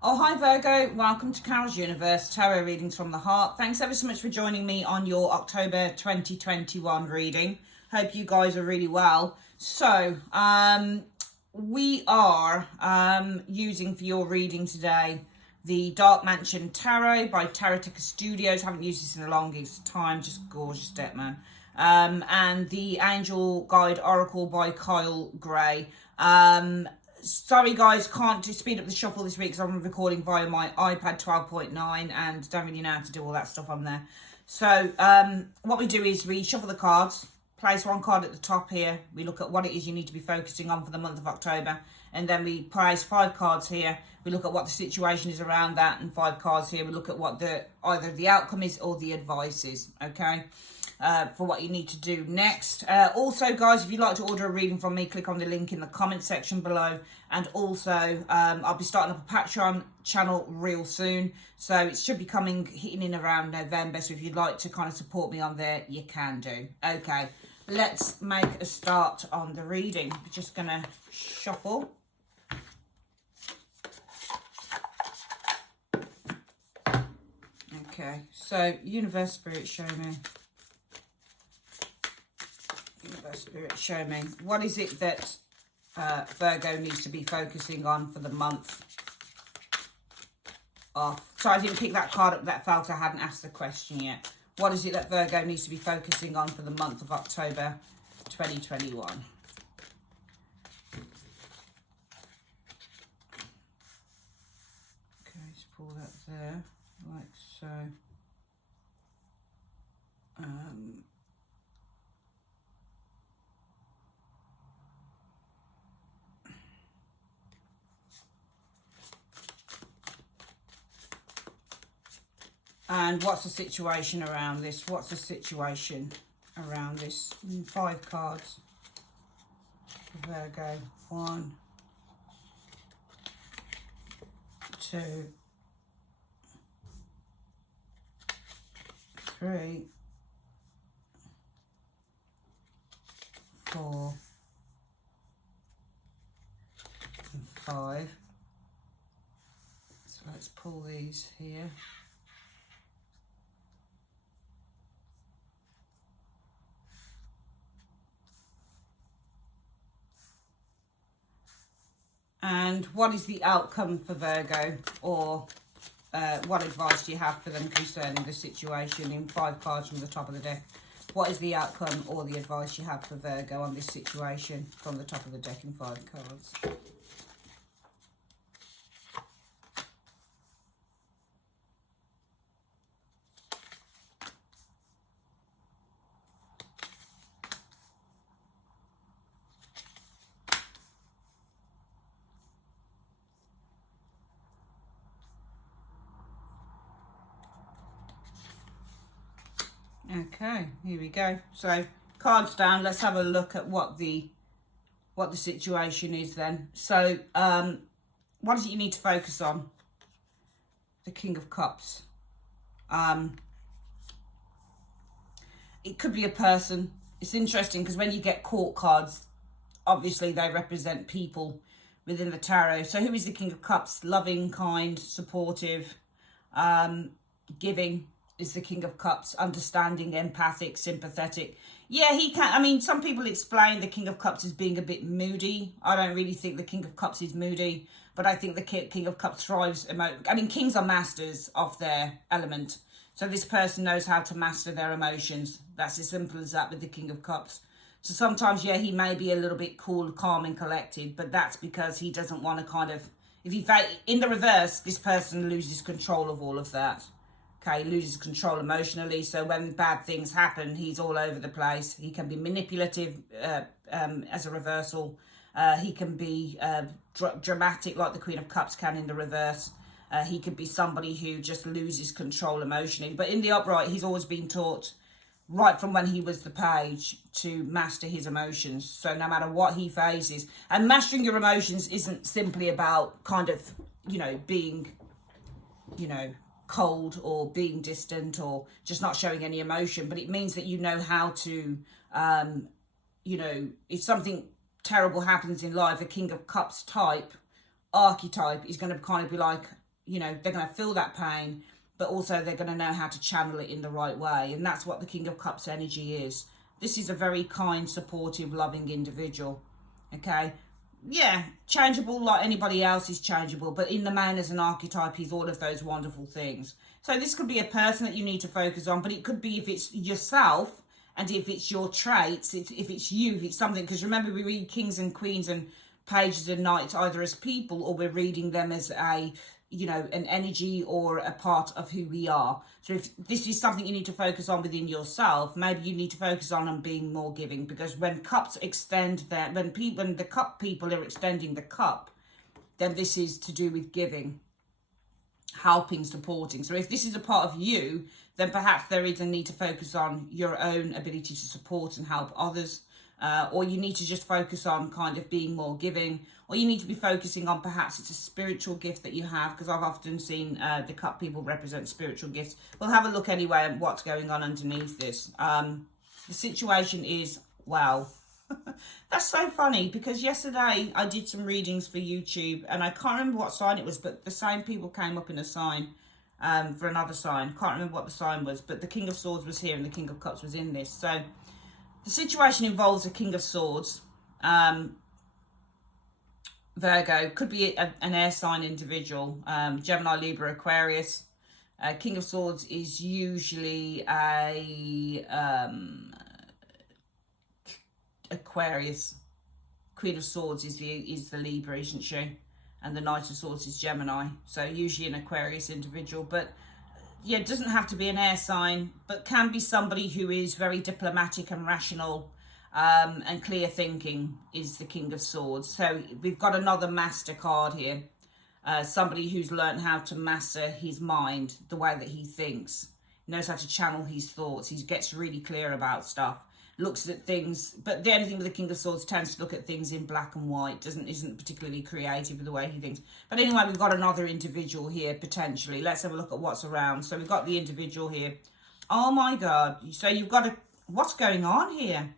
Oh, hi Virgo. Welcome to Carol's Universe, Tarot Readings from the Heart. Thanks ever so much for joining me on your October 2021 reading. Hope you guys are really well. So, we are using for your reading today the Dark Mansion Tarot by Tarotica Studios. Haven't used this in the longest time. Just gorgeous deck, man. And the Angel Guide Oracle by Kyle Gray. Sorry guys, can't speed up the shuffle this week because I'm recording via my iPad 12.9 and don't really know how to do all that stuff on there. So what we do is we shuffle the cards, place one card at the top here. We look at what it is you need to be focusing on for the month of October. And then we place 5 cards here. We look at what the situation is around that, and 5 cards here. We look at what either the outcome is or the advice is, okay? For what you need to do next. Also, guys, if you'd like to order a reading from me, click on the link in the comment section below. And also, I'll be starting up a Patreon channel real soon. So it should be hitting in around November. So if you'd like to kind of support me on there, you can do. Okay, let's make a start on the reading. We're just going to shuffle. Okay, so Universe Spirit, show me. Universe Spirit, show me. What is it that Virgo needs to be focusing on for the month of... So I didn't pick that card up that felt I hadn't asked the question yet. What is it that Virgo needs to be focusing on for the month of October 2021? Okay, let's pull that there, like so. And what's the situation around this? What's the situation around this? 5 cards for Virgo. 1, 2, 3, 4, and 5. So let's pull these here. And what is the outcome for Virgo, or what advice do you have for them concerning the situation in 5 cards from the top of the deck? What is the outcome or the advice you have for Virgo on this situation from the top of the deck in 5 cards? Okay, here we go. So cards down. Let's have a look at what the situation is then. So what is it you need to focus on? The King of Cups. It could be a person. It's interesting because when you get court cards, obviously they represent people within the tarot. So who is the King of Cups? Loving, kind, supportive, giving is the King of Cups. Understanding, empathic, sympathetic. Yeah, he can. I mean, some people explain the King of Cups as being a bit moody. I don't really think the King of Cups is moody, but I think the King of Cups thrives. I mean, kings are masters of their element. So this person knows how to master their emotions. That's as simple as that with the King of Cups. So sometimes, yeah, he may be a little bit cool, calm and collected, but that's because he doesn't want to kind of... in the reverse, this person loses control of all of that. Okay, loses control emotionally. So when bad things happen, he's all over the place. He can be manipulative as a reversal. He can be dramatic like the Queen of Cups can in the reverse. He could be somebody who just loses control emotionally. But in the upright, he's always been taught, right from when he was the page, to master his emotions. So no matter what he faces, and mastering your emotions isn't simply about kind of, being, cold or being distant or just not showing any emotion, but it means that you know how to, if something terrible happens in life, a King of Cups type archetype is going to kind of be like, you know, they're going to feel that pain, but also they're going to know how to channel it in the right way. And that's what the King of Cups energy is. This is a very kind, supportive, loving individual. Okay. Yeah, changeable like anybody else is changeable, but in the man as an archetype, he's all of those wonderful things. So this could be a person that you need to focus on, but it could be if it's yourself and if it's your traits, if it's you, if it's something, because remember we read kings and queens and pages and knights either as people, or we're reading them as a, you know, an energy or a part of who we are. So if this is something you need to focus on within yourself, maybe you need to focus on being more giving, because when cups extend their, when the cup people are extending the cup, then this is to do with giving, helping, supporting. So if this is a part of you, then perhaps there is a need to focus on your own ability to support and help others. Or you need to just focus on kind of being more giving, or you need to be focusing on perhaps it's a spiritual gift that you have, because I've often seen the cup people represent spiritual gifts. We'll have a look anyway at what's going on underneath this. The situation is, wow, that's so funny, because yesterday I did some readings for YouTube and I can't remember what sign it was, but the same people came up in a sign for another sign. Can't remember what the sign was, but the King of Swords was here and the King of Cups was in this. So the situation involves a King of Swords, Virgo, could be an air sign individual, Gemini, Libra, Aquarius. King of Swords is usually a Aquarius. Queen of Swords is the Libra, isn't she? And the Knight of Swords is Gemini. So usually an Aquarius individual, but yeah, it doesn't have to be an air sign, but can be somebody who is very diplomatic and rational and clear thinking is the King of Swords. So we've got another master card here. Somebody who's learned how to master his mind, the way that he thinks, knows how to channel his thoughts. He gets really clear about stuff, looks at things, but the only thing with the King of Swords tends to look at things in black and white, isn't particularly creative with the way he thinks. But anyway, we've got another individual here, potentially. Let's have a look at what's around. So we've got the individual here. Oh my God. So you've got what's going on here?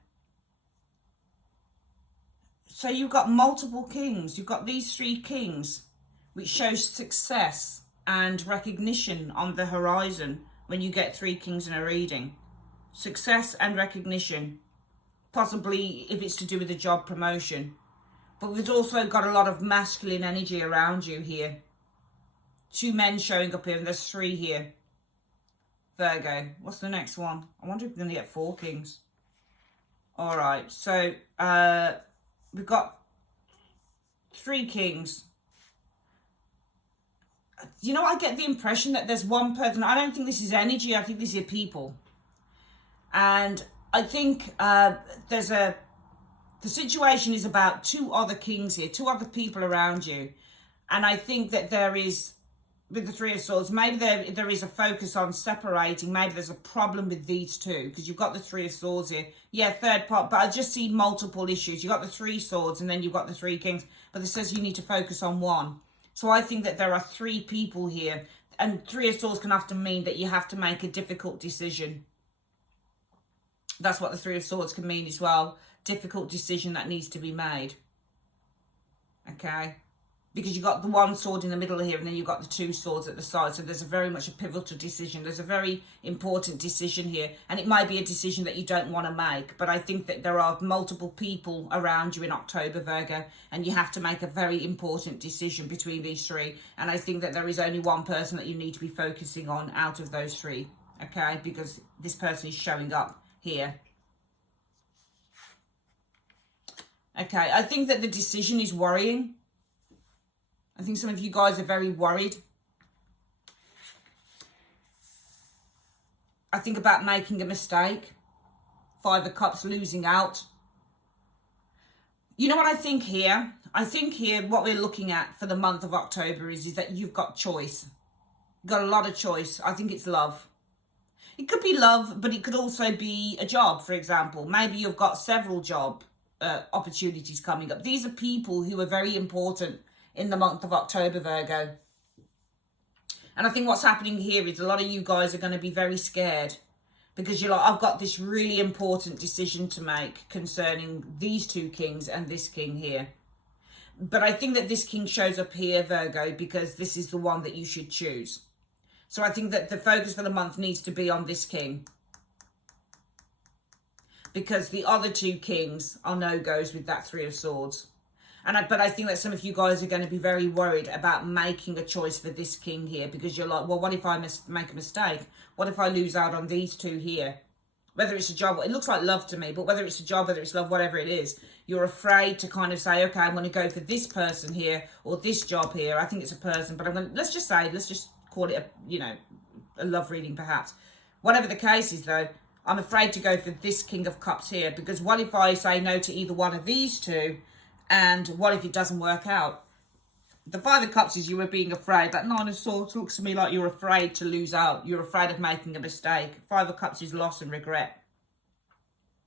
So you've got multiple kings. You've got these three kings, which shows success and recognition on the horizon when you get three kings in a reading. Success and recognition, possibly if it's to do with a job promotion. But we've also got a lot of masculine energy around you here. Two men showing up here, and there's three here. Virgo, what's the next one? I wonder if we're going to get four kings. All right, so we've got three kings. You know, I get the impression that there's one person. I don't think this is energy. I think this is people. And I think the situation is about two other kings here, two other people around you. And I think that there is, with the Three of Swords, maybe there is a focus on separating. Maybe there's a problem with these two, because you've got the Three of Swords here. Yeah, third part, but I just see multiple issues. You've got the Three Swords and then you've got the three kings, but it says you need to focus on one. So I think that there are three people here, and Three of Swords can often mean that you have to make a difficult decision. That's what the Three of Swords can mean as well. Difficult decision that needs to be made. Okay? Because you've got the one sword in the middle here, and then you've got the two swords at the side. So there's a very much a pivotal decision. There's a very important decision here. And it might be a decision that you don't want to make. But I think that there are multiple people around you in October, Virgo. And you have to make a very important decision between these three. And I think that there is only one person that you need to be focusing on out of those three. Okay? Because this person is showing up here. Okay, I think that the decision is worrying. I think some of you guys are very worried. I think about making a mistake. Five of Cups, losing out. You know what I think here? I think here what we're looking at for the month of October is that you've got choice. You've got a lot of choice. I think it's love. It could be love, but it could also be a job, for example. Maybe you've got several job opportunities coming up. These are people who are very important in the month of October, Virgo. And I think what's happening here is a lot of you guys are going to be very scared, because you're like, I've got this really important decision to make concerning these two kings and this king here. But I think that this king shows up here, Virgo, because this is the one that you should choose. So I think that the focus for the month needs to be on this king. Because the other two kings are no-goes with that Three of Swords. But I think that some of you guys are going to be very worried about making a choice for this king here. Because you're like, well, what if I make a mistake? What if I lose out on these two here? Whether it's a job, it looks like love to me, but whether it's a job, whether it's love, whatever it is, you're afraid to kind of say, okay, I'm going to go for this person here or this job here. I think it's a person, but let's just call it a love reading perhaps. Whatever the case is though, I'm afraid to go for this King of Cups here, because what if I say no to either one of these two, and what if it doesn't work out? The Five of Cups is you were being afraid. That Nine of Swords looks to me like you're afraid to lose out. You're afraid of making a mistake. Five of Cups is loss and regret.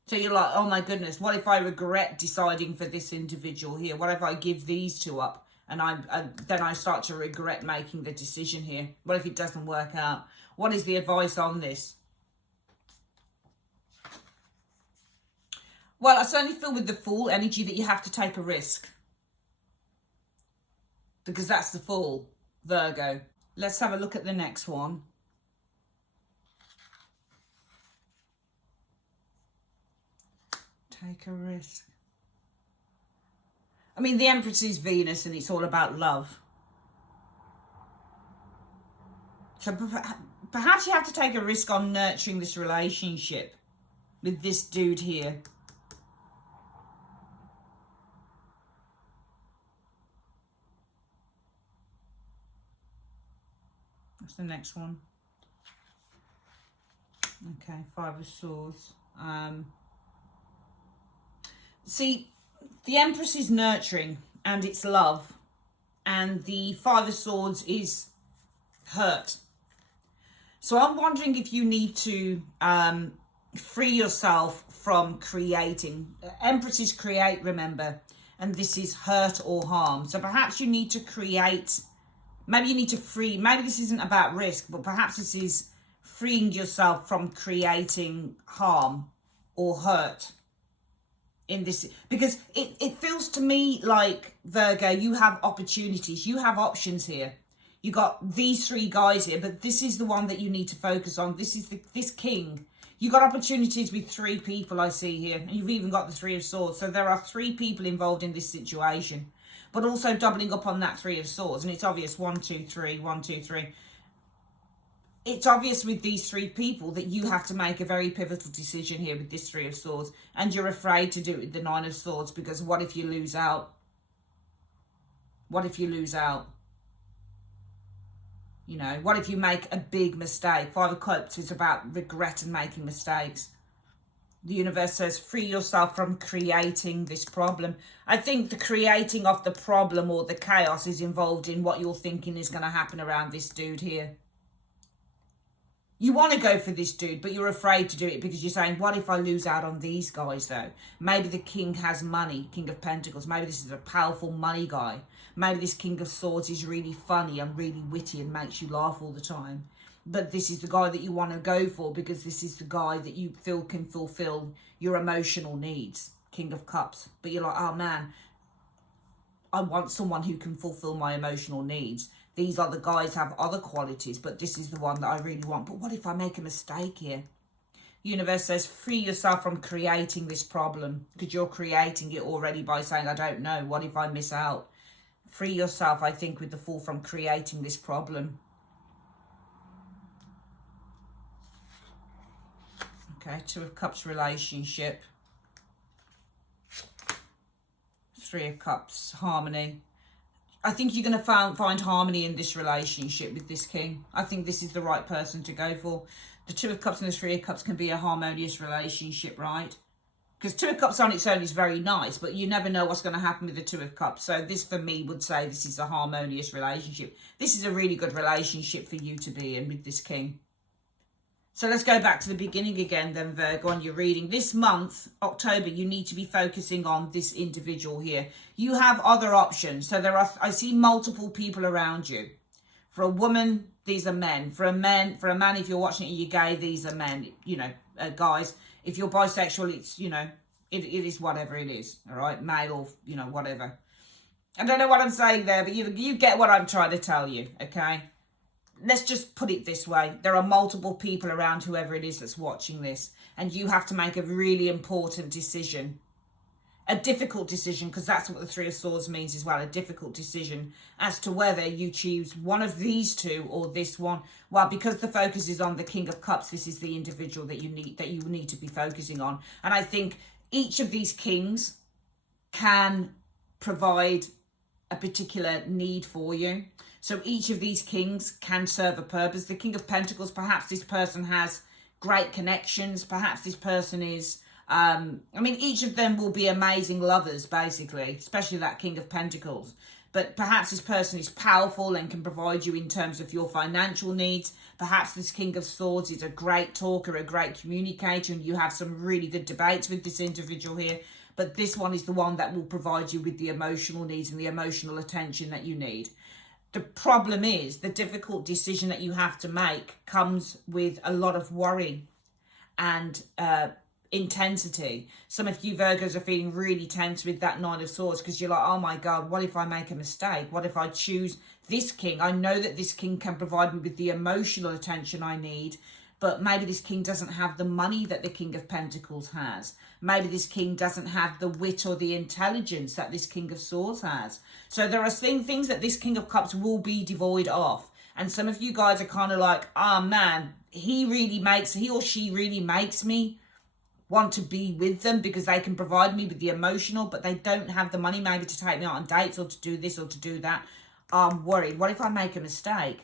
So you're like, oh my goodness, what if I regret deciding for this individual here? What if I give these two up and then I start to regret making the decision here? What if it doesn't work out? What is the advice on this? Well, I certainly feel with the Fool energy that you have to take a risk. Because that's the Fool, Virgo. Let's have a look at the next one. Take a risk. I mean, the Empress is Venus and it's all about love. So perhaps you have to take a risk on nurturing this relationship with this dude here. What's the next one? Okay, Five of Swords. See, the Empress is nurturing and it's love. And the Five of Swords is hurt. So I'm wondering if you need to free yourself from creating. Empresses create, remember. And this is hurt or harm. So perhaps you need to create. Maybe you need to free. Maybe this isn't about risk. But perhaps this is freeing yourself from creating harm or hurt. In this, because it feels to me like, Virgo, you have opportunities, you have options here. You got these three guys here, but this is the one that you need to focus on. This is this king. You got opportunities with three people I see here, and you've even got the Three of Swords. So there are three people involved in this situation, but also doubling up on that Three of Swords. And it's obvious, 1, 2, 3, 1, 2, 3. It's obvious with these three people that you have to make a very pivotal decision here with this Three of Swords. And you're afraid to do it with the Nine of Swords, because what if you lose out? What if you lose out? You know, what if you make a big mistake? Five of Cups is about regret and making mistakes. The universe says, free yourself from creating this problem. I think the creating of the problem or the chaos is involved in what you're thinking is going to happen around this dude here. You want to go for this dude, but you're afraid to do it because you're saying, what if I lose out on these guys, though? Maybe the king has money, King of Pentacles. Maybe this is a powerful money guy. Maybe this King of Swords is really funny and really witty and makes you laugh all the time. But this is the guy that you want to go for because this is the guy that you feel can fulfill your emotional needs, King of Cups. But you're like, oh man, I want someone who can fulfill my emotional needs. These other guys have other qualities, but this is the one that I really want. But what if I make a mistake here? Universe says, free yourself from creating this problem, because you're creating it already by saying, I don't know, what if I miss out? Free yourself, I think, with the Fool from creating this problem. Okay, Two of Cups relationship. Three of Cups, harmony. I think you're going to find harmony in this relationship with this king. I think this is the right person to go for. The Two of Cups and the Three of Cups can be a harmonious relationship, right? Because Two of Cups on its own is very nice, but you never know what's going to happen with the Two of Cups. So this, for me, would say this is a harmonious relationship. This is a really good relationship for you to be in with this king. So let's go back to the beginning again then, Virgo, on your reading. This month, October, you need to be focusing on this individual here. You have other options. So I see multiple people around you. For a woman, these are men. For a man, if you're watching it, you're gay, these are men. You know, guys. If you're bisexual, it's, you know, it is whatever it is. All right, male or, you know, whatever. I don't know what I'm saying there, but you get what I'm trying to tell you, okay? Let's just put it this way. There are multiple people around whoever it is that's watching this, and you have to make a really important decision. A difficult decision, because that's what the Three of Swords means as well, a difficult decision as to whether you choose one of these two or this one. Well, because the focus is on the King of Cups, this is the individual that you need to be focusing on. And I think each of these kings can provide a particular need for you. So each of these kings can serve a purpose. The King of Pentacles, perhaps this person has great connections. Perhaps this person is, I mean, each of them will be amazing lovers, basically, especially that King of Pentacles. But perhaps this person is powerful and can provide you in terms of your financial needs. Perhaps this King of Swords is a great talker, a great communicator, and you have some really good debates with this individual here. But this one is the one that will provide you with the emotional needs and the emotional attention that you need. The problem is the difficult decision that you have to make comes with a lot of worry and intensity. Some of you Virgos are feeling really tense with that Nine of Swords because you're like, oh my God, what if I make a mistake? What if I choose this king? I know that this king can provide me with the emotional attention I need, but maybe this king doesn't have the money that the King of Pentacles has. Maybe this king doesn't have the wit or the intelligence that this King of Swords has. So there are things that this King of Cups will be devoid of. And some of you guys are kind of like, oh man, he or she really makes me want to be with them because they can provide me with the emotional, but they don't have the money maybe to take me out on dates or to do this or to do that. I'm worried. What if I make a mistake?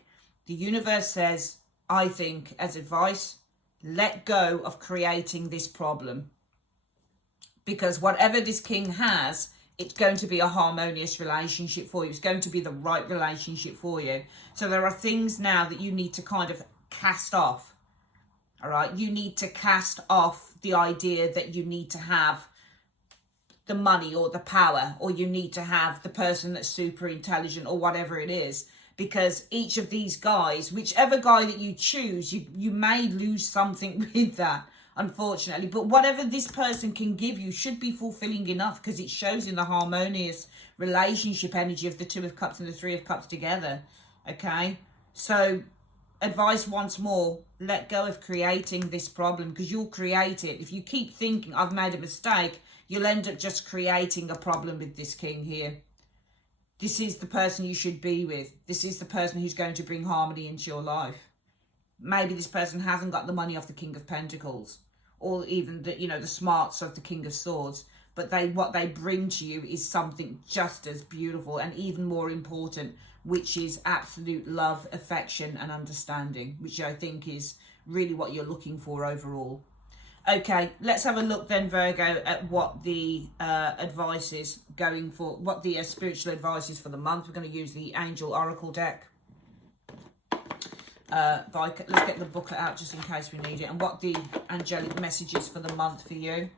The universe says, I think, as advice, let go of creating this problem. Because whatever this king has, it's going to be a harmonious relationship for you. It's going to be the right relationship for you. So there are things now that you need to kind of cast off. All right? You need to cast off the idea that you need to have the money or the power, or you need to have the person that's super intelligent or whatever it is. Because each of these guys, whichever guy that you choose, you may lose something with that, unfortunately. But whatever this person can give you should be fulfilling enough, because it shows in the harmonious relationship energy of the Two of Cups and the Three of Cups together. Okay? So, advice once more, let go of creating this problem, because you'll create it. If you keep thinking, I've made a mistake, you'll end up just creating a problem with this king here. This is the person you should be with. This is the person who's going to bring harmony into your life. Maybe this person hasn't got the money off the King of Pentacles, or even the smarts of the King of Swords, but what they bring to you is something just as beautiful and even more important, which is absolute love, affection and understanding, which I think is really what you're looking for overall. Okay, let's have a look then, Virgo, at what the advice is going for, what the spiritual advice is for the month. We're going to use the Angel Oracle deck. Let's get the booklet out just in case we need it. And what the angelic message is for the month for you.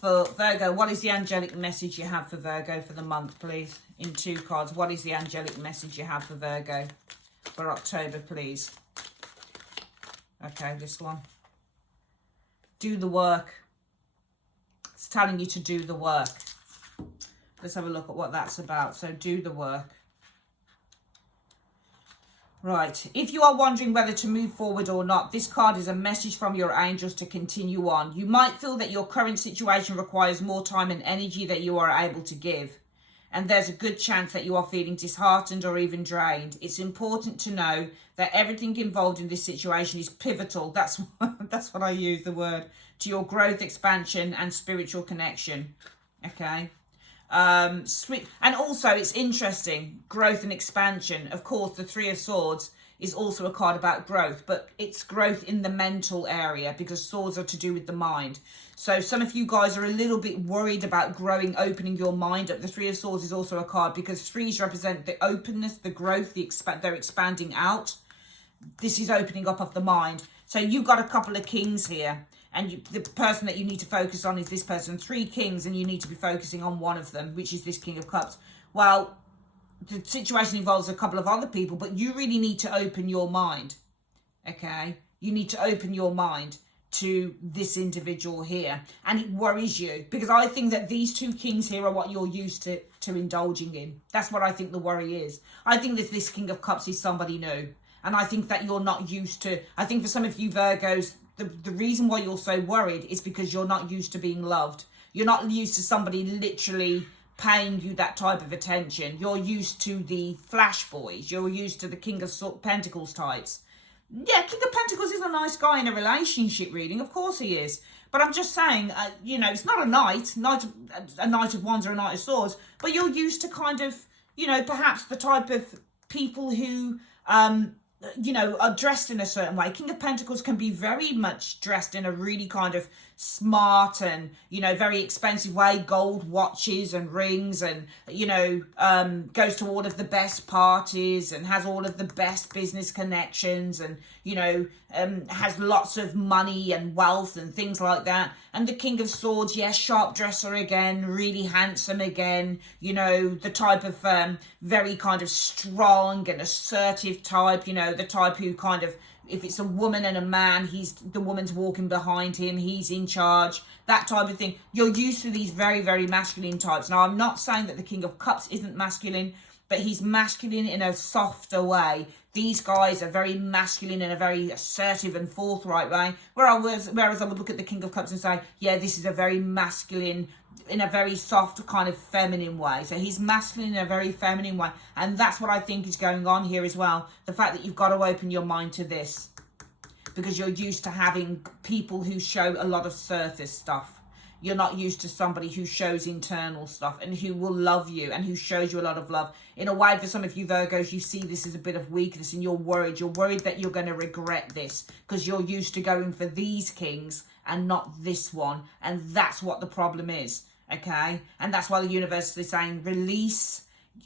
For Virgo, what is the angelic message you have for Virgo for the month, please? In 2 cards, what is the angelic message you have for Virgo for October, please? Okay, this one. Do the work. It's telling you to do the work. Let's have a look at what that's about. So do the work. Right. If you are wondering whether to move forward or not, this card is a message from your angels to continue on. You might feel that your current situation requires more time and energy that you are able to give. And there's a good chance that you are feeling disheartened or even drained. It's important to know that everything involved in this situation is pivotal. That's what I use the word, to your growth, expansion and spiritual connection. Okay. Sweet. And also it's interesting, growth and expansion. Of course, the Three of Swords is also a card about growth, but it's growth in the mental area, because swords are to do with the mind. So some of you guys are a little bit worried about growing, opening your mind up. The Three of Swords is also a card because threes represent the openness, the growth, they're expanding out. This is opening up of the mind. So you've got a couple of kings here, and the person that you need to focus on is this person. 3 kings, and you need to be focusing on one of them, which is this King of Cups. Well, the situation involves a couple of other people, but you really need to open your mind. Okay? You need to open your mind. to this individual here, and it worries you, because I think that these two kings here are what you're used to indulging in. That's what I think the worry is. I think that this King of Cups is somebody new, and I think that you're not used to, I think for some of you Virgos, the reason why you're so worried is because you're not used to being loved. You're not used to somebody literally paying you that type of attention. You're used to the flash boys. You're used to the King of Pentacles types. Yeah, King of Pentacles is a nice guy in a relationship reading. Of course he is. But I'm just saying, you know, it's not a knight of wands or a knight of swords. But you're used to kind of, you know, perhaps the type of people who, you know, are dressed in a certain way. King of Pentacles can be very much dressed in a really kind of smart and, you know, very expensive way. Gold watches and rings, and, you know, goes to all of the best parties and has all of the best business connections, and, you know, has lots of money and wealth and things like that. And the King of Swords, yes, sharp dresser again, really handsome again, you know, the type of very kind of strong and assertive type, you know, the type who kind of, if it's a woman and a man, the woman's walking behind him, he's in charge, that type of thing. You're used to these very, very masculine types. Now, I'm not saying that the King of Cups isn't masculine, but he's masculine in a softer way. These guys are very masculine in a very assertive and forthright way. Whereas I would look at the King of Cups and say, yeah, this is a very masculine, in a very soft kind of feminine way. So he's masculine in a very feminine way. And that's what I think is going on here as well. The fact that you've got to open your mind to this, because you're used to having people who show a lot of surface stuff. You're not used to somebody who shows internal stuff and who will love you and who shows you a lot of love. In a way, for some of you Virgos, you see this as a bit of weakness and you're worried. You're worried that you're going to regret this because you're used to going for these kings and not this one. And that's what the problem is, okay? And that's why the universe is saying release,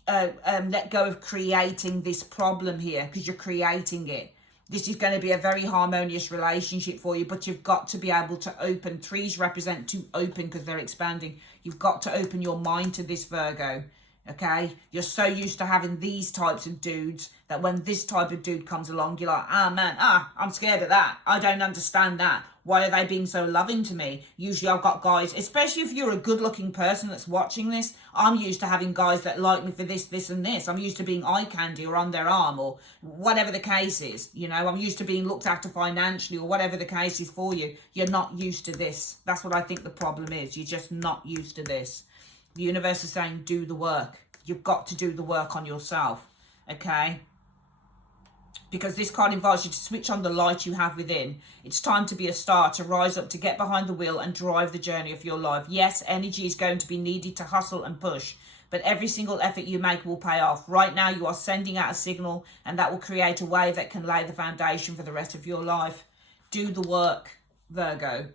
let go of creating this problem here, because you're creating it. This is going to be a very harmonious relationship for you, but you've got to be able to open. Threes represent to open because they're expanding. You've got to open your mind to this, Virgo, okay? You're so used to having these types of dudes that when this type of dude comes along, you're like, I'm scared of that. I don't understand that. Why are they being so loving to me? Usually I've got guys, especially if you're a good-looking person that's watching this, I'm used to having guys that like me for this, this, and this. I'm used to being eye candy or on their arm or whatever the case is. You know, I'm used to being looked after financially or whatever the case is for you. You're not used to this. That's what I think the problem is. You're just not used to this. The universe is saying, do the work. You've got to do the work on yourself, okay? Because this card invites you to switch on the light you have within. It's time to be a star, to rise up, to get behind the wheel and drive the journey of your life. Yes, energy is going to be needed to hustle and push, but every single effort you make will pay off. Right now, you are sending out a signal, and that will create a wave that can lay the foundation for the rest of your life. Do the work, Virgo.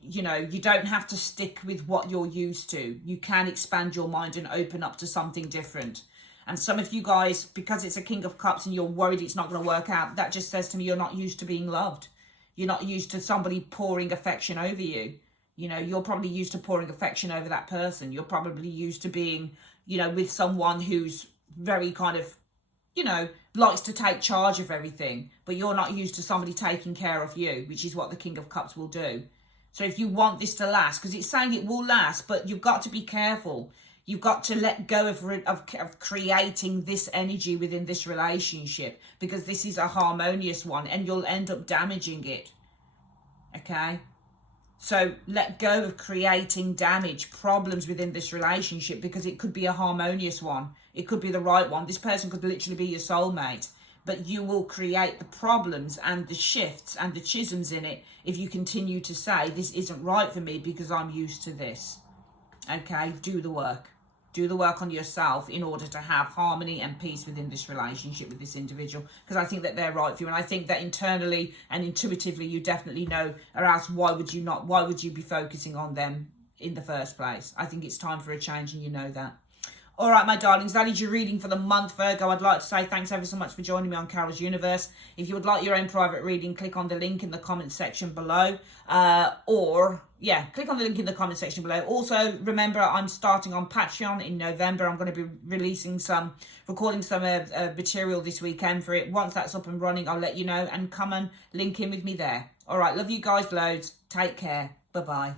You know, you don't have to stick with what you're used to. You can expand your mind and open up to something different. And some of you guys, because it's a King of Cups and you're worried it's not going to work out, that just says to me you're not used to being loved. You're not used to somebody pouring affection over you. You know, you're probably used to pouring affection over that person. You're probably used to being, you know, with someone who's very kind of, you know, likes to take charge of everything. But you're not used to somebody taking care of you, which is what the King of Cups will do. So if you want this to last, because it's saying it will last, but you've got to be careful. You've got to let go of creating this energy within this relationship, because this is a harmonious one and you'll end up damaging it, okay? So let go of creating damage, problems within this relationship, because it could be a harmonious one. It could be the right one. This person could literally be your soulmate, but you will create the problems and the shifts and the schisms in it if you continue to say, this isn't right for me because I'm used to this, okay? Do the work. Do the work on yourself in order to have harmony and peace within this relationship with this individual, because I think that they're right for you. And I think that internally and intuitively you definitely know, or else why would you be focusing on them in the first place? I think it's time for a change and you know that. All right, my darlings, that is your reading for the month, Virgo. I'd like to say thanks ever so much for joining me on Carol's Universe. If you would like your own private reading, click on the link in the comment section below. Click on the link in the comment section below. Also, remember, I'm starting on Patreon in November. I'm going to be recording some material this weekend for it. Once that's up and running, I'll let you know, and come and link in with me there. All right, love you guys loads. Take care. Bye-bye.